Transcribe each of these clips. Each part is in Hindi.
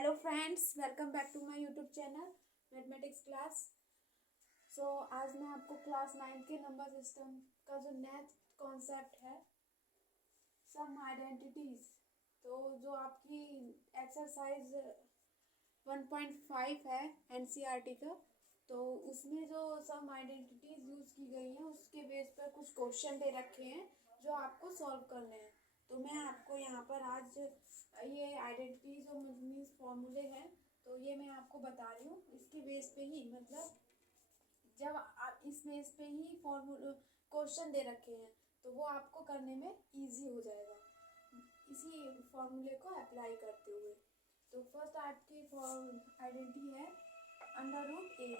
Hello friends, welcome back to my YouTube channel mathematics class. आज मैं आपको क्लास 9 के नंबर सिस्टम का जो नेक्स्ट कॉन्सेप्ट है सम आइडेंटिटीज, तो जो आपकी एक्सरसाइज 1.5 है एनसीईआरटी का, तो उसमें जो सम आइडेंटिटीज यूज़ की गई हैं उसके बेस पर कुछ क्वेश्चन दे रखे हैं जो आपको सॉल्व करने हैं। तो मैं आपको यहाँ पर आज ये आइडेंटिटीज और मीन्स फॉर्मूले हैं, तो ये मैं आपको बता रही हूँ। इसके बेस पे ही मतलब जब आप इस बेस पे ही फॉर्मूले क्वेश्चन दे रखे हैं तो वो आपको करने में इजी हो जाएगा इसी फॉर्मूले को अप्लाई करते हुए। तो फर्स्ट आपकी आइडेंटिटी है अंडर रूट ए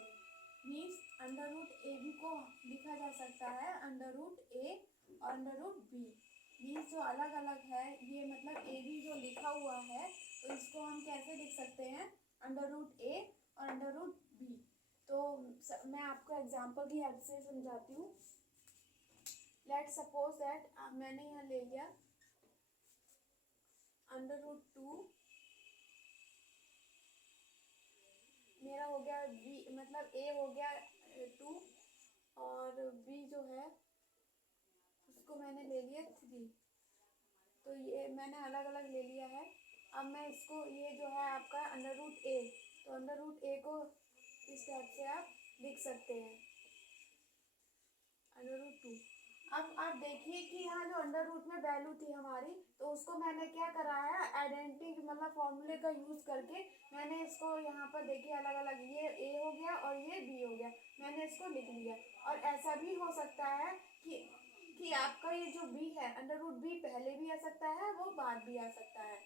बी, मीन्स अंडर रूट ए बी को लिखा जा सकता है अंडर रूट ए और अंडर रूट बी। मीन्स जो अलग अलग है ये मतलब ए बी जो लिखा हुआ है तो इसको हम कैसे लिख सकते हैं अंडर रूट ए और अंडर रूट बी। तो मैं आपको एग्जांपल की हेल्प से समझाती हूँ। लेट्स सपोज दैट मैंने यहाँ ले लिया अंडर रूट 2, मेरा हो गया बी मतलब ए हो गया 2 और बी जो है उसको मैंने ले लिया 3। तो ये मैंने अलग अलग ले लिया है। अब मैं इसको ये जो है आपका अंडर रूट ए, तो अंडर रूट ए को इस टाइप से आप लिख सकते हैं अंडर रूट 2। अब आप देखिए कि यहाँ जो अंडर रूट में वैल्यू थी हमारी, तो उसको मैंने क्या करा है आइडेंटिटी मतलब फॉर्मूले का यूज करके मैंने इसको यहाँ पर देखिए अलग अलग ये ए हो गया और ये बी हो गया, मैंने इसको लिख लिया। और ऐसा भी हो सकता है कि आपका ये जो बी है अंडर रूट बी पहले भी आ सकता है वो बाद भी आ सकता है।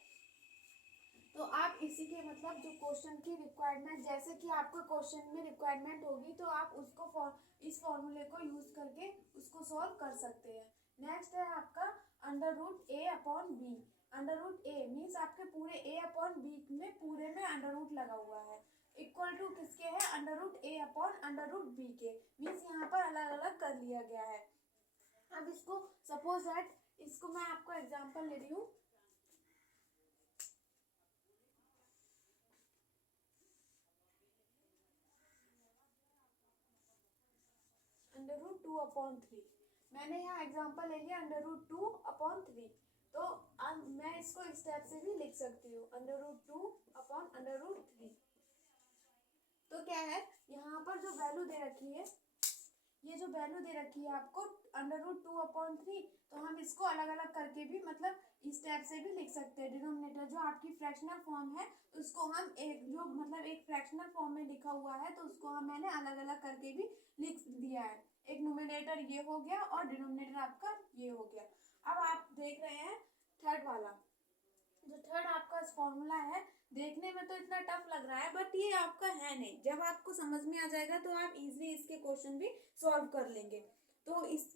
तो आप इसी के मतलब जो क्वेश्चन की रिक्वायरमेंट, जैसे कि आपको क्वेश्चन में रिक्वायरमेंट होगी तो आप उसको इस फॉर्मूले को यूज करके उसको सॉल्व कर सकते हैं। नेक्स्ट है आपका अंडर रूट ए अपॉन बी। अंडर रूट ए मीन्स आपके पूरे ए अपॉन बी में पूरे में अंडर रूट लगा हुआ है, इक्वल टू किसके है अंडर रूट ए अपॉन अंडर रूट बी के। मीन्स यहाँ पर अलग अलग कर लिया गया है। अब इसको सपोज दैट इसको मैं आपको एग्जांपल ले रही हूँ। अंडर रूट 2 अपॉन 3, मैंने यहाँ एग्जांपल ले लिया अंडर रूट 2 अपॉन 3। तो अब मैं इसको इस टाइप से भी लिख सकती हूँ under root 2 upon under root 3। तो क्या है यहाँ पर जो वैल्यू दे रखी है, ये जो वैल्यू दे रखी है आपको अंडर रूट 2 अपॉन 3, तो हम इसको अलग अलग करके भी मतलब इस टाइप से भी लिख सकते हैं। डिनोमिनेटर जो आपकी फ्रैक्शनल फॉर्म है उसको हम एक जो मतलब एक फ्रैक्शनल फॉर्म में लिखा हुआ है तो उसको हम मैंने अलग अलग करके भी लिख दिया है। एक न्यूमिनेटर ये हो गया और डिनोमिनेटर आपका ये हो गया। अब आप देख रहे हैं थर्ड वाला, जो थर्ड आपका फॉर्मूला है देखने में तो इतना टफ लग रहा है बट ये आपका है नहीं, जब आपको समझ में आ जाएगा तो आप इजीली इसके क्वेश्चन भी सॉल्व कर लेंगे। तो इस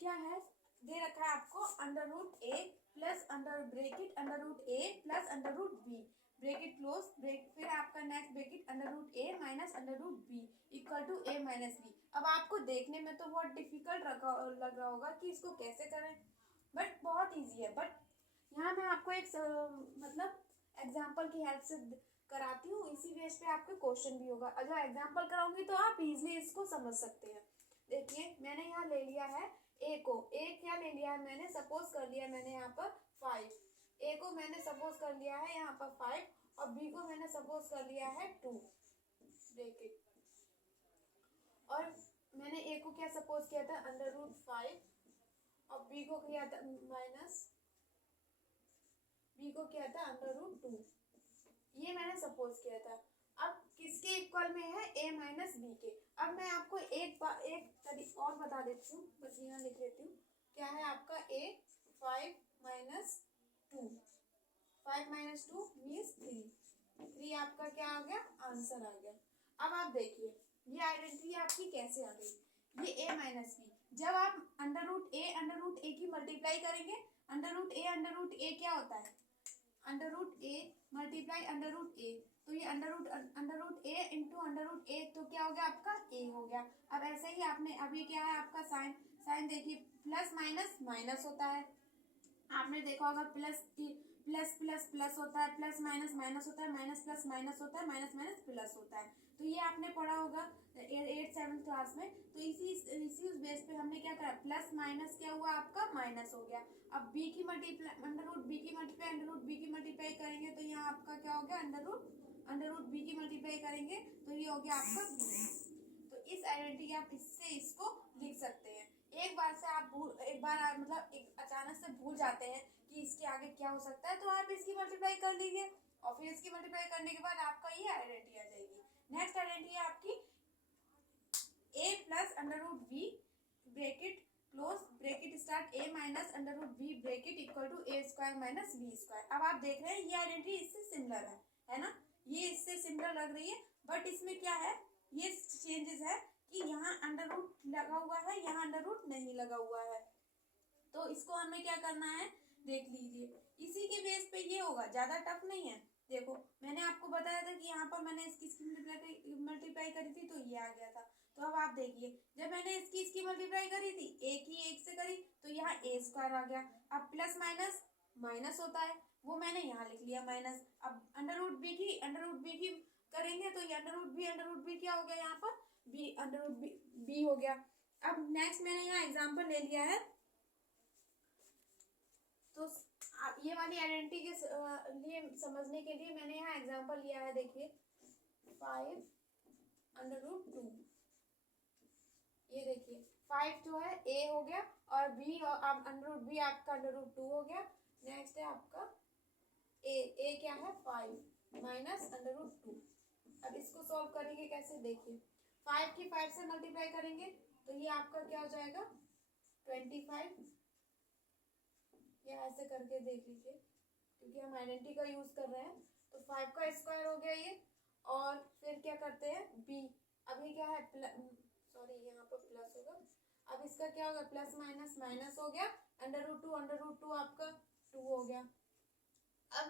क्या है दे रखा है आपको under root A plus under bracket under root A plus under root B, bracket close break, फिर आपका next bracket under root A minus under root B equal to A minus B. अब आपको देखने में तो बहुत डिफिकल्ट लग रहा होगा कि इसको कैसे करें, बट बहुत ईजी है। बट यहाँ मैं आपको एक मतलब एग्जाम्पल की हेल्प से कराती हूँ, इसी बेस पे आपके क्वेश्चन भी होगा। अगर एग्जाम्पल कराऊंगी तो आप इजीली इसको समझ सकते हैं। देखिए मैंने यहाँ ले लिया है ए को, ए क्या ले लिया है मैंने सपोज कर लिया मैंने यहाँ पर 5, ए को मैंने सपोज कर लिया है यहाँ पर 5 और बी को मैंने सपोज कर लिया है 2 ब्रैकेट, और मैंने ए को क्या सपोज किया था अंडर रूट 5 और बी को किया था बी को क्या था अंडर रूट 2, ये मैंने सपोज किया था। अब किसके इक्वल में है a माइनस बी के। अब मैं आपको एक तरीका और बता देती हूँ, बस यहाँ लिख लेती हूँ क्या है आपका a 5 माइनस 2, 5 माइनस 2 मीन्स 3 आपका क्या आ गया आंसर आ गया। अब आप देखिए ये आइडेंटिटी आपकी कैसे आ गई, ये a माइनस बी, जब आप अंडर रूट ए की मल्टीप्लाई करेंगे, अंडर रूट ए क्या होता है under root A multiply under root ए, तो ये अंडर रूट ए इंटू अंडर रूट ए, तो क्या हो गया आपका ए हो गया। अब ऐसे ही आपने अभी क्या है आपका साइन, साइन देखिए प्लस माइनस माइनस होता है, आपने देखा होगा प्लस प्लस प्लस होता है, प्लस माइनस माइनस होता है, माइनस प्लस माइनस होता है, माइनस माइनस प्लस होता है। तो ये आपने पढ़ा होगा 8th-7th क्लास में। तो इसी उस बेस पे हमने क्या करा, प्लस माइनस क्या हुआ आपका, माइनस हो गया। अब b की मल्टीप्लाई अंडर रूट b की मल्टीप्लाई करेंगे तो यहाँ आपका क्या हो गया, अंडर रूट b की मल्टीप्लाई करेंगे तो ये हो गया आपका b। तो इस आइडेंटिटी आप इससे इसको लिख सकते हैं। एक बार से आप मतलब एक अचानक से भूल जाते हैं कि इसके आगे क्या हो सकता है, तो आप इसकी मल्टीप्लाई कर लीजिए और फिर इसकी मल्टीप्लाई करने के बाद आपका ये आइडेंटिटी आ जाएगी। नेक्स्ट आइडेंटिटी है आपकी a plus under root b bracket close bracket start a minus under root b bracket equal to a square minus b square. अब आप देख रहे हैं ये आइडेंटिटी इससे सिमिलर है ना, ये इससे सिमिलर लग रही है, बट इसमें क्या है, ये चेंजेस है कि यहाँ अंडर रूट लगा हुआ है, यहाँ अंडर रूट नहीं लगा हुआ है। तो इसको हमें क्या करना है, देख लीजिए, इसी के बेस पे ये होगा, ज्यादा टफ नहीं है। देखो मैंने आपको बताया था कि यहाँ पर मैंने इसकी मल्टीप्लाई करी थी तो ये आ गया था। तो अब आप देखिए, जब मैंने इसकी मल्टीप्लाई करी थी एक से करी तो यहाँ a स्क्वायर आ गया। अब प्लस माइनस माइनस होता है, वो मैंने यहाँ लिख लिया माइनस। अब अंडर रूट बी की करेंगे तो ये अंडर रूट बी क्या हो गया, यहाँ पर b अंडर रूट बी हो गया। अब नेक्स्ट मैंने यहाँ एग्जाम्पल ले लिया है, तो ये वाली आइडेंटिटी के लिए समझने के लिए मैंने यहाँ एग्जांपल लिया है। देखिए 5 अंडर रूट 2, ये देखिए 5 जो है a हो गया और b और अंडर रूट b आपका अंडर रूट 2 हो गया। नेक्स्ट है आपका a क्या है 5 माइनस अंडर रूट 2। अब इसको सॉल्व करेंगे कैसे, देखिए 5 की 5 से मल्टीप्लाई करेंगे तो ये आपका क्या हो जाएगा 25, या ऐसे करके देख लीजिए क्योंकि हम आइडेंटिटी का यूज कर रहे हैं। तो 5 का स्क्वायर हो गया ये, और फिर क्या करते हैं b, अब ये क्या है सॉरी यहाँ पर प्लस होगा, अब इसका क्या होगा प्लस माइनस माइनस हो गया, अंडर रूट टू आपका 2 हो गया। अब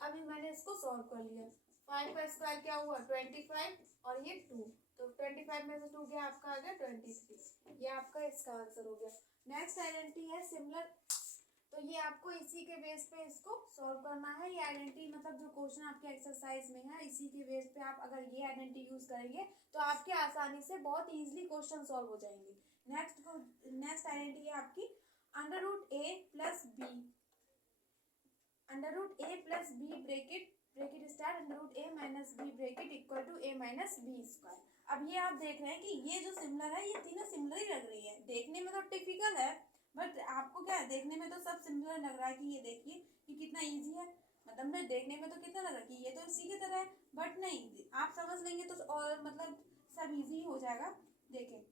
अभी मैंने इसको सॉल्व कर लिया, 5 का स्क्वायर क्या हुआ 25 और ये 2, तो 25 में से 2 गया आपका आ गया 23, ये आपका इसका आंसर हो गया। नेक्स्ट आइडेंटिटी है सिमिलर, तो ये आपको इसी के बेस पे इसको सॉल्व करना है। ये आइडेंटिटी मतलब जो क्वेश्चन आपके एक्सरसाइज में है, इसी के बेस पे आप अगर ये आइडेंटिटी यूज करेंगे तो आपके आसानी से बहुत इजीली क्वेश्चन सॉल्व हो जाएंगे। नेक्स्ट आइडेंटिटी है आपकी under root a plus B bracket start under root a minus B bracket equal to a minus B square. अब ये आप देख रहे हैं कि ये जो सिमिलर है ये तीनों सिमिलर ही लग रही है, देखने में तो टिपिकल है बट आपको क्या है देखने में तो सब सिमिलर लग रहा है कि ये देखिए कि कितना इजी है, मतलब मैं देखने में तो कितना लग रहा है कि ये तो इसी की तरह है, बट नहीं आप समझ लेंगे तो और मतलब सब इजी हो जाएगा। देखें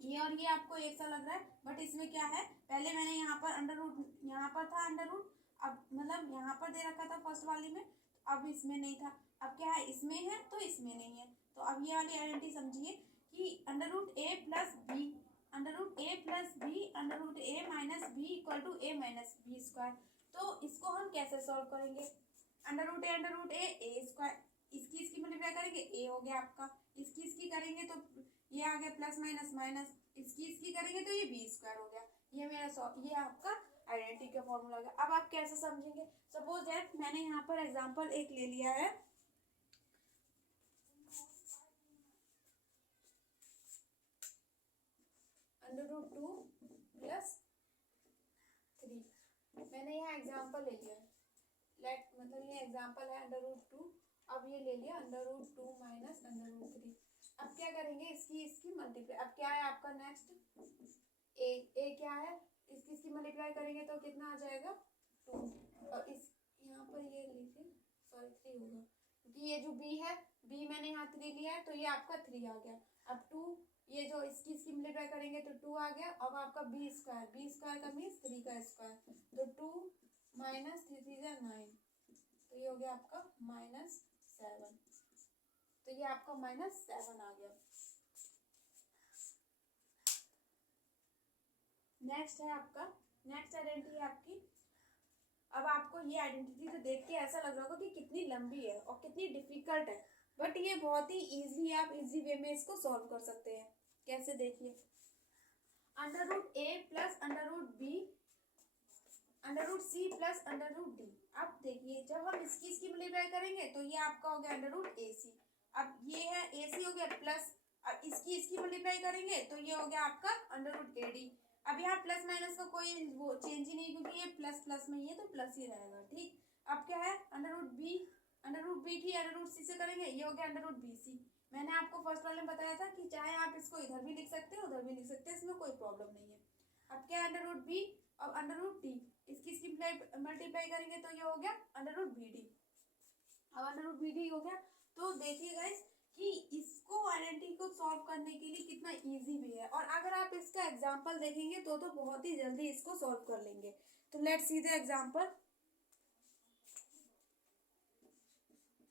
ये और ये आपको एक सा लग रहा है, बट इसमें क्या है पहले मैंने यहाँ पर अंडर रूट, यहाँ पर था अंडर रूट, अब मतलब यहाँ पर दे रखा था फर्स्ट वाली में, अब इसमें नहीं था, अब क्या है इसमें है तो इसमें नहीं है। तो अब ये वाली आइडेंटिटी समझिए कि under root a plus B under root a plus B under root a minus B equal to a minus B square. तो इसको हम कैसे सॉल्व करेंगे, अंडर रूट a स्क्वायर, इसकी मल्टीप्लाई करेंगे a हो गया आपका, इसकी करेंगे तो ये आ गया प्लस माइनस माइनस, इसकी करेंगे तो ये b स्क्वायर हो गया। ये मेरा ये आपका आइडेंटिटी का फॉर्मूला हो गया। अब आप कैसे समझेंगे, सपोज दैट मैंने यहाँ पर एग्जांपल एक ले लिया है, अंडर रूट 2 प्लस 3, मैंने यहाँ एग्जांपल ले लिया है, मतलब ये एग्जांपल है अंडर रूट 2, अब ये ले लिया under root 2 minus under root 3। अब क्या करेंगे इसकी मल्टीप्लाई, अब क्या है आपका नेक्स्ट a क्या है, इसकी मल्टीप्लाई करेंगे तो कितना आ जाएगा 2, और इस यहाँ पर ये लीजिए सॉरी 3 होगा क्योंकि ये जो b है b मैंने यहाँ 3 लिया है तो ये आपका 3 आ गया। अब 2 ये जो इसकी मल्टीप्लाई करेंगे तो 2 आ गया। अब आपका b स्क्वायर का मीन्स 3 का स्क्वायर, तो 2 माइनस 3 9, तो ये हो गया आपका -7, तो ये आपका -7 आ गया। नेक्स्ट है आपका नेक्स्ट आइडेंटिटी है आपकी, अब आपको ये आइडेंटिटी तो देख के ऐसा लग रहा होगा कि कितनी लंबी है और कितनी डिफिकल्ट है, बट ये बहुत ही इजी, आप इजी वे में इसको सॉल्व कर सकते हैं। कैसे देखिए, under root a plus under root b under root c plus under root d, अब देखिए जब हम इसकी मल्टीप्लाई करेंगे तो ये आपका हो गया अंडर रूट ए सी। अब ये है ए सी हो गया प्लस, अब इसकी मल्टीप्लाई करेंगे तो ये हो गया आपका अंडर रूट ए डी। अब यहाँ प्लस माइनस का कोई वो चेंज ही नहीं, क्योंकि ये प्लस प्लस में ही है तो प्लस ही रहेगा। ठीक, अब क्या है अंडर रूट बी की अंडर रूट सी से करेंगे, ये हो गया अंडर रूट बी सी। मैंने आपको फर्स्ट वाले में बताया था कि चाहे आप इसको इधर भी लिख सकते हैं उधर भी लिख सकते हैं, इसमें कोई प्रॉब्लम नहीं है। अब क्या है अंडर रूट बी और अंडर रूट डी, इसकी मल्टीप्लाई करेंगे तो ये हो गया अंडर रूट बी डी। अब अंडर रूट बी डी हो गया। तो देखिए गाइस कि इसको आइडेंटिटी को सॉल्व करने के लिए कितना इजी भी है, और अगर आप इसका एग्जांपल देखेंगे तो बहुत ही जल्दी इसको सॉल्व कर लेंगे। तो let's see the example.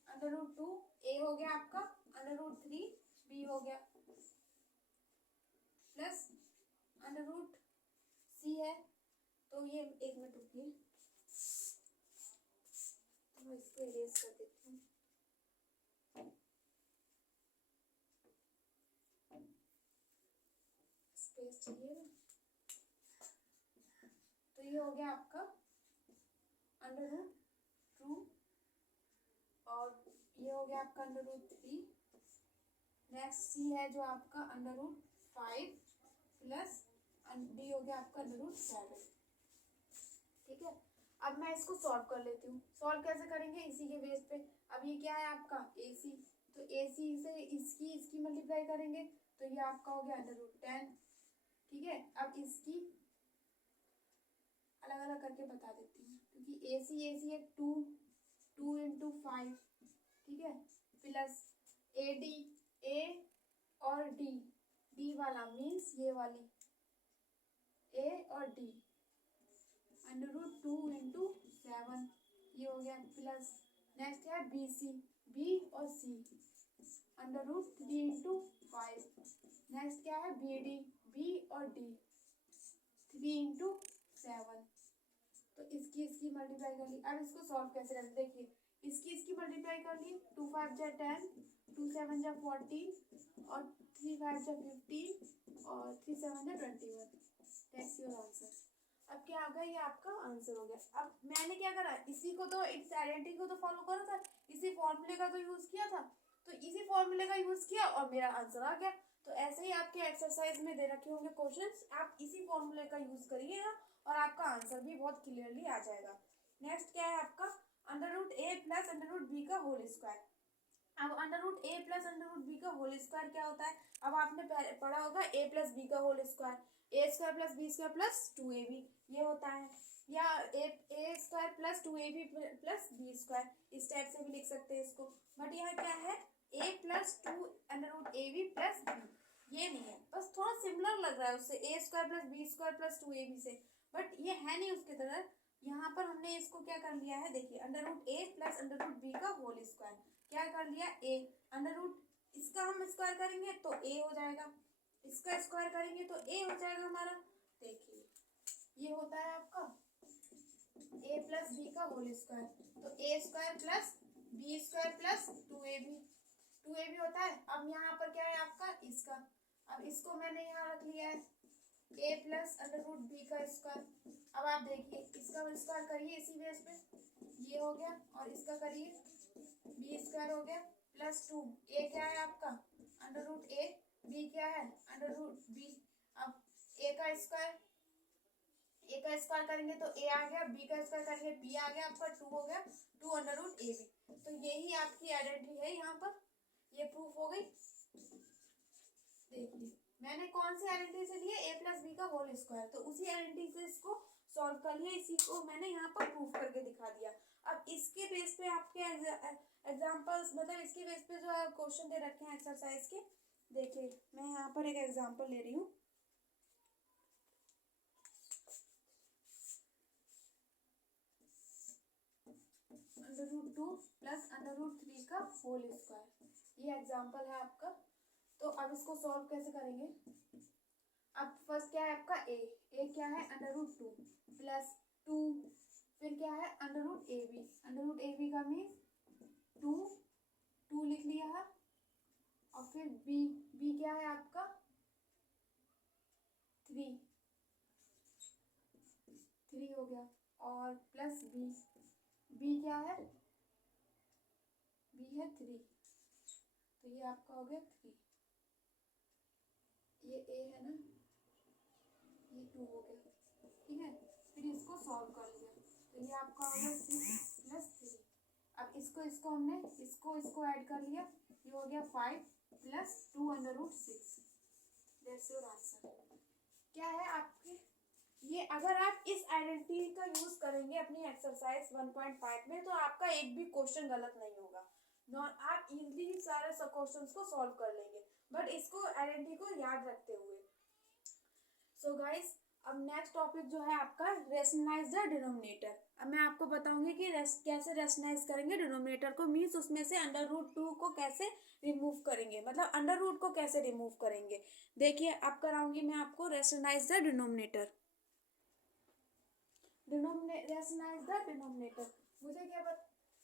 Under root 2 A हो गया आपका, अंडर रूट 3 बी हो गया, प्लस अंडर रूट सी है। तो ये एक मिनट रुकिए, मैं इसको इरेज कर देती हूँ। स्पेस चाहिए ना, तो ये हो गया आपका अंडर रूट 2 और ये हो गया आपका अंडर रूट 3। नेक्स्ट सी है जो आपका अंडर रूट 5 प्लस डी हो गया आपका अंडर रूट 7। ठीक है, अब मैं इसको सॉल्व कर लेती हूँ। सॉल्व कैसे करेंगे, इसी के बेस पे। अब ये क्या है आपका ए सी, तो ए सी से इसकी मल्टीप्लाई करेंगे तो ये आपका हो गया अंडर रूट 10। ठीक है, अब इसकी अलग अलग करके बता देती हूँ, क्योंकि ए सी है 2 इंटू 5। ठीक है, प्लस ए डी, ए और डी वाला मीन्स ये वाली ए और डी, अंडर रूट 2 इंटू 7, ये हो गया प्लस। नेक्स्ट है बी सी, बी और सी, अंडर रूट 3 इंटू 5। नेक्स्ट क्या है बी डी, बी और डी 3 इंटू 7। तो इसकी मल्टीप्लाई कर ली। अब इसको सॉल्व कैसे करें, देखिए इसकी मल्टीप्लाई कर ली, 2 5 जा 10, 2 7 जा 14 और 3 5 जा 15 और 3 7 जा 21। That's your answer. अब क्या आ गया, ये आपका आंसर हो गया। अब मैंने क्या करा, इसी को तो इस आइडेंटिटी को तो फॉलो करा था, इसी फॉर्मूले का तो यूज किया था, तो इसी फॉर्मूले का यूज किया और मेरा आंसर आ गया। तो ऐसे ही आपके एक्सरसाइज में दे रखे होंगे क्वेश्चंस, आप इसी फॉर्मूले का यूज करिएगा और आपका आंसर भी बहुत क्लियरली आ जाएगा। नेक्स्ट क्या है आपका under root A plus under root B का होल स्क्वायर। अब under root A plus under root B का होल स्क्वायर क्या होता है, अब आपने पढ़ा होगा ए प्लस बी का whole square, A square plus B square plus 2ab ये होता है, या A square plus 2ab plus B square, इस टाइप से भी लिख सकते हैं इसको। बट यहाँ क्या है a plus 2 under root A b plus b, ये नहीं है, बस थोड़ा सिमिलर लग रहा है उससे, A square plus B square plus 2ab से, बट ये है नहीं उसके तरह। यहाँ पर हमने इसको क्या कर लिया है, देखिए under root A plus under root B का होल स्क्वायर, क्या कर लिया ए अंडर रूट, इसका हम स्क्वायर करेंगे तो ए हो जाएगा, इसका स्क्वायर करेंगे तो ए हो जाएगा हमारा। देखिए ये होता है आपका ए प्लस बी का होल स्क्वायर, तो A square plus B square plus 2ab होता है। अब यहाँ पर क्या है आपका इसका, अब इसको मैंने यहाँ रख लिया है ए प्लस अंडर रूट बी का स्क्वायर। अब आप देखिए इसका स्क्वायर करिए इसी बेस पे, ये हो गया, और इसका करिए बी स्क्वायर हो गया प्लस 2, ए क्या है आपका अंडर रूट ए, बी क्या है अंडर रूट बी। अब ए का स्क्वायर करेंगे तो ए आ गया, बी का स्क्वायर करेंगे बी आ गया, आपका 2 हो गया 2 अंडर रूट ए बी। तो यही आपकी आइडेंटिटी है, यहाँ पर ये प्रूफ हो गई। देखिए मैंने कौन सी आइडेंटिटी से लिए, ए प्लस बी का होल स्क्वायर, तो उसी आइडेंटिटी से इसको सॉल्व कर लिया, इसी को मैंने यहाँ पर प्रूफ करके दिखा दिया। अब इसके बेस पे आपके एग्जांपल्स, मतलब इसके बेस पे जो क्वेश्चन दे रखे हैं एक्सरसाइज के, देखिए मैं यहाँ पर एक एग्जांपल ले रही हूँ। Under root 2 plus under root 3 का होल स्क्वायर, ये एग्जांपल है आपका। तो अब इसको सॉल्व कैसे करेंगे, अब फर्स्ट क्या है आपका ए क्या है अंडर रूट 2 प्लस 2, फिर क्या है अंडर रूट ए बी का मीन 2 लिख लिया है, और फिर बी क्या है आपका 3 हो गया, और प्लस बी बी क्या है, बी है 3, तो ये आपका हो गया 3, ये ए है ना, ये 2 हो गया, ठीक है। फिर इसको सॉल्व कर लिया तो ये आपका हो गया 6 + 3। अब इसको हमने इसको ऐड कर लिया, ये हो गया 5 + 2√6। That's your answer. क्या है आपके ये, अगर आप इस आइडेंटिटी का यूज करेंगे अपनी एक्सरसाइज 1.5 में तो आपका एक भी क्वेश्चन गलत नहीं होगा। आप इजीली सारे क्वेश्चंस को सॉल्व कर लेंगे, बट इसको आइडेंटिटी को याद रखते हुए। सो गाइस, अब नेक्स्ट टॉपिक जो है आपका रेशनलाइज द डिनोमिनेटर। अब मैं आपको बताऊंगी कि कैसे रेशनलाइज करेंगे डिनोमिनेटर को, मीन्स उसमें से √2 को कैसे रिमूव करेंगे, मतलब √रूट को कैसे रिमूव करेंगे। देखिए, अब कराऊंगी मैं आपको rationalise the denominator. Rationalise the denominator,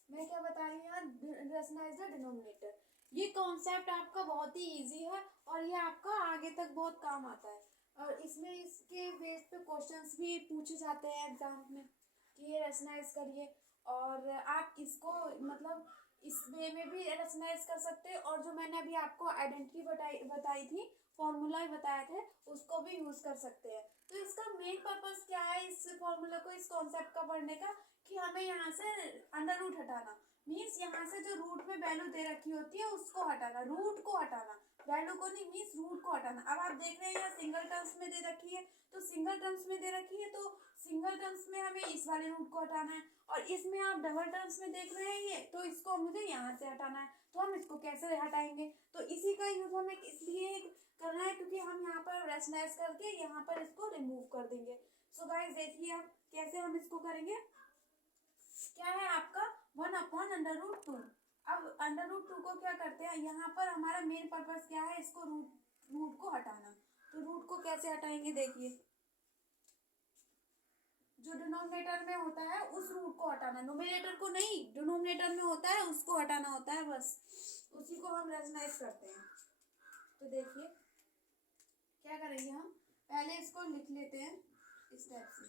मैं क्या बता रही हूँ यहाँ, रेशनलाइज द डिनोमिनेटर। ये कॉन्सेप्ट आपका बहुत ही इजी है और ये आपका आगे तक बहुत काम आता है, और इसमें इसके बेस पे क्वेश्चंस भी पूछे जाते हैं एग्जाम में कि ये रेशनलाइज करिए, और आप इसको मतलब इस वे में भी रेशनलाइज कर सकते हैं, और जो मैंने अभी आपको आइडेंटिटी बताई थी, फॉर्मूला बताया थे, उसको भी यूज कर सकते हैं। तो इसका मेन पर्पस क्या है इस फॉर्मूला को, इस कॉन्सेप्ट का पढ़ने का, कि हमें यहाँ से √रूट हटाना, मीन्स यहाँ से जो रूट में वैल्यू दे रखी होती है उसको हटाना, रूट को हटाना, वैल्यू को नहीं, मीन्स रूट को हटाना। अब आप देख रहे हैं यहाँ सिंगल टर्म्स में दे रखी है, तो सिंगल टर्म्स में दे रखी है तो सिंगल टर्म्स में हमें इस वाले रूट को हटाना है, और इसमें आप डबल टर्म्स में देख रहे हैं ये, तो इसको मुझे यहाँ से हटाना है। तो हम इसको कैसे हटाएंगे, तो इसी का यूज हमें इसलिए करना है क्योंकि हम यहाँ पर रेशनलाइज करके यहाँ पर इसको रिमूव कर देंगे। सो गाइस, देखिए आप कैसे हम इसको करेंगे। क्या है आपका 1/√2। अब √2 को क्या करते हैं, यहाँ पर हमारा मेन पर्पस क्या है, इसको रूट को हटाना। तो रूट को कैसे हटाएंगे, देखिए जो डिनोमिनेटर में होता है उस रूट को हटाना, न्यूमरेटर को नहीं, डिनोमिनेटर में होता है उसको हटाना होता है, बस उसी को हम रेशनलाइज करते हैं। तो देखिए क्या करेंगे, हम पहले इसको लिख लेते हैं इस टाइप से,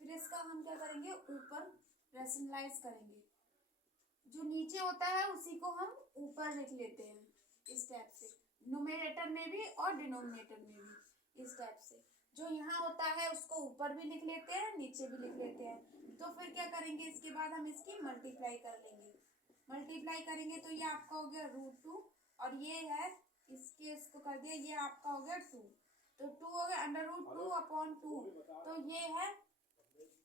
फिर इसका हम क्या करेंगे, ऊपर रेशनलाइज करेंगे, जो नीचे होता है उसी को हम ऊपर लिख लेते हैं इस टाइप से, न्यूमरेटर में भी और डिनोमिनेटर में भी इस टाइप से। जो यहाँ होता है उसको ऊपर भी लिख लेते हैं, नीचे भी लिख लेते हैं। तो फिर क्या करेंगे, इसके बाद हम इसकी मल्टीप्लाई कर लेंगे, मल्टीप्लाई करेंगे तो ये आपका हो गया √2, और ये है इसको कर दिया, ये आपका हो गया 2, तो 2 हो गया √2/2, तो ये है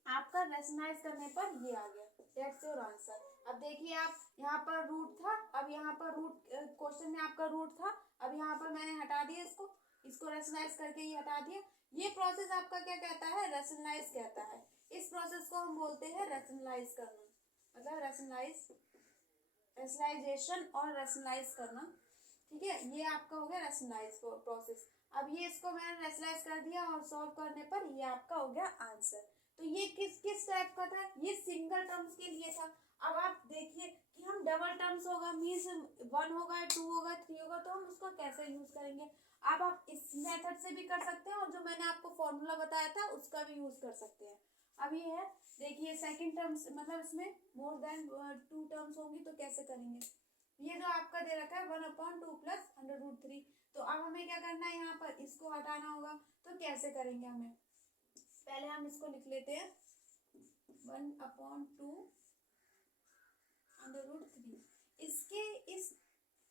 आपका रेशनलाइज करने पर ये आ गया। That's your answer. अब देखिए आप, यहाँ पर रूट था, अब यहाँ पर रूट, क्वेश्चन में आपका रूट था, अब यहाँ पर मैंने हटा दिया इसको रेशनलाइज करके ये हटा दिया। ये प्रोसेस आपका क्या कहता है, रेशनलाइज कहता है। इस प्रोसेस को हम बोलते हैं रेशनलाइज करना, मतलब रेशनलाइजेशन और रेशनलाइज करना, ठीक है। ये आपका हो गया रेशनलाइज प्रोसेस। अब ये इसको मैंने रेशनलाइज कर दिया और सॉल्व करने पर ये आपका हो गया आंसर। तो ये किस टाइप का था, ये सिंगल टर्म्स के लिए था। अब आप देखिए कि हम डबल टर्म्स होगा, मीन्स 1 होगा, 2 होगा, 3 होगा, तो हम उसको कैसे यूज करेंगे। अब आप इस मेथड से भी कर सकते हैं, और जो मैंने आपको फॉर्मूला बताया था उसका भी यूज कर सकते हैं। अब ये है, देखिए सेकंड टर्म्स, मतलब इसमें मोर देन 2 टर्म्स होंगी तो कैसे करेंगे। ये जो आपका दे रखा है 1/2 + √3, तो अब हमें क्या करना है, यहाँ पर इसको हटाना होगा। तो कैसे करेंगे, हमें पहले हम इसको लिख लेते हैं 1/2 √3। इसके इस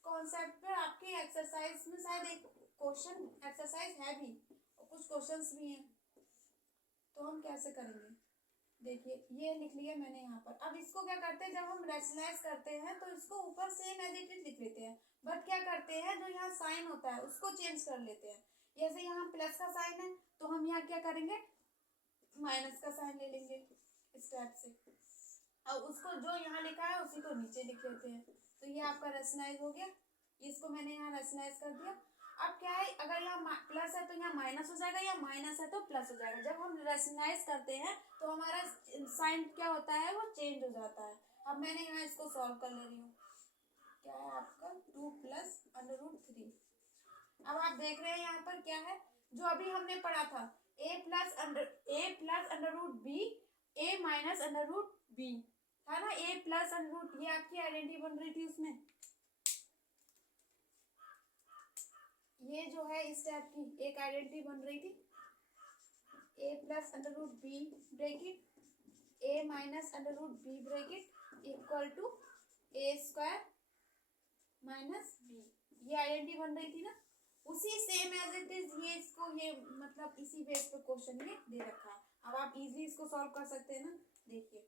कॉन्सेप्ट पर आपके एक्सरसाइज में शायद एक क्वेश्चन एक्सरसाइज है भी, और कुछ क्वेश्चंस भी हैं, तो हम कैसे करेंगे। देखिए ये लिख लिया मैंने यहाँ पर। अब इसको क्या करते हैं, जब हम रेशनलाइज करते हैं तो इसको ऊपर सेम एज इट इज लिख लेते हैं, बट क्या करते हैं, जो यहाँ साइन होता है उसको चेंज कर लेते हैं। जैसे यहाँ प्लस का साइन है तो हम यहाँ क्या करेंगे, माइनस का साइन ले लेंगे इस टाइप से, अब उसको जो यहाँ लिखा है उसी को नीचे लिख लेते हैं। तो ये आपका रेशनलाइज हो गया, इसको मैंने यहाँ रेशनलाइज कर दिया। अब क्या है, अगर यहाँ प्लस है तो यहाँ माइनस हो जाएगा, या माइनस है तो प्लस हो जाएगा। जब हम रेशनलाइज करते हैं तो हमारा साइन क्या होता है, वो चेंज हो जाता है। अब मैंने यहाँ इसको सॉल्व कर ले रही हूँ, क्या है आपका 2 + √3। अब आप देख रहे हैं यहाँ पर क्या है, जो अभी हमने पढ़ा था a + √b, a - √b, था ना a प्लस अंडर रूट, ये आपकी आइडेंटिटी बन रही थी उसमें। ये जो है इस टाइप की एक आइडेंटिटी बन रही थी, a plus under root b bracket a minus under root b bracket equal to a square minus b, ये आइडेंटिटी बन रही थी ना। उसी सेम एज इट इज ये इसको ये मतलब इसी बेस पे क्वेश्चन ये दे रखा है। अब आप इजीली इसको सॉल्व कर सकते हैं ना। देखिए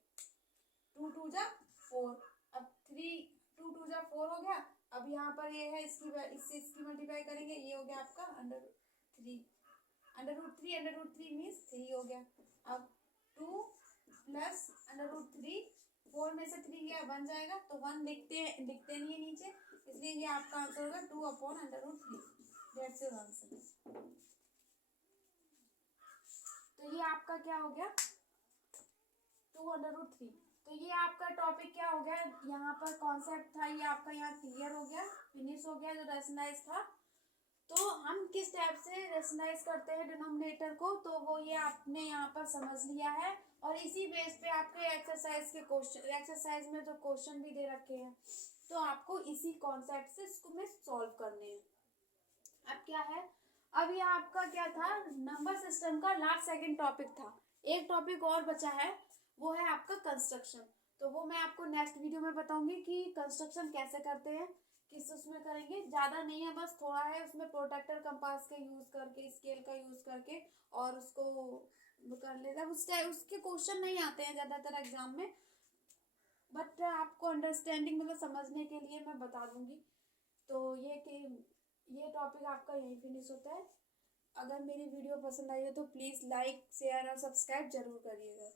2 2 जा 4, अब 3 2 2 जा 4 हो गया। अब यहाँ पर ये है इससे इसकी मल्टीप्लाई करेंगे, ये हो गया आपका अंडर रूट थ्री मीन्स 3 हो गया। अब 2 प्लस अंडर रूट 3, 4 में से 3 गया 1 जाएगा, तो 1 लिखते नहीं है नीचे, इसलिए ये आपका आंसर होगा 2 upon under root 3। That's your answer. तो ये आपका क्या हो गया 2 अंडर रूट 3। तो ये आपका टॉपिक क्या हो गया, यहाँ पर कॉन्सेप्ट था ये आपका यहाँ क्लियर हो गया, फिनिश हो गया जो रेशनलाइज था। तो हम किस टाइप से रेशनलाइज करते हैं डिनोमिनेटर को, तो वो ये आपने यहाँ पर समझ लिया है। और इसी बेस पे आपके एक्सरसाइज में जो क्वेश्चन भी दे रखे हैं, तो आपको इसी कॉन्सेप्ट से इसको में सॉल्व करने हैं। अब क्या है, अब ये आपका क्या था, नंबर सिस्टम का लास्ट सेकंड टॉपिक था। एक टॉपिक और बचा है, वो है आपका कंस्ट्रक्शन। तो वो मैं आपको नेक्स्ट वीडियो में बताऊंगी कि कंस्ट्रक्शन कैसे करते हैं, किस उसमें करेंगे। ज़्यादा नहीं है, बस थोड़ा है उसमें प्रोटेक्टर कंपास का यूज़ करके, स्केल का यूज़ करके और उसको कर लेगा। उसके क्वेश्चन नहीं आते हैं ज़्यादातर एग्जाम में, बट आपको अंडरस्टैंडिंग मतलब समझने के लिए मैं बता दूंगी। तो ये टॉपिक आपका यहीं फिनिश होता है। अगर मेरी वीडियो पसंद आई हो तो प्लीज़ लाइक शेयर और सब्सक्राइब जरूर करिएगा।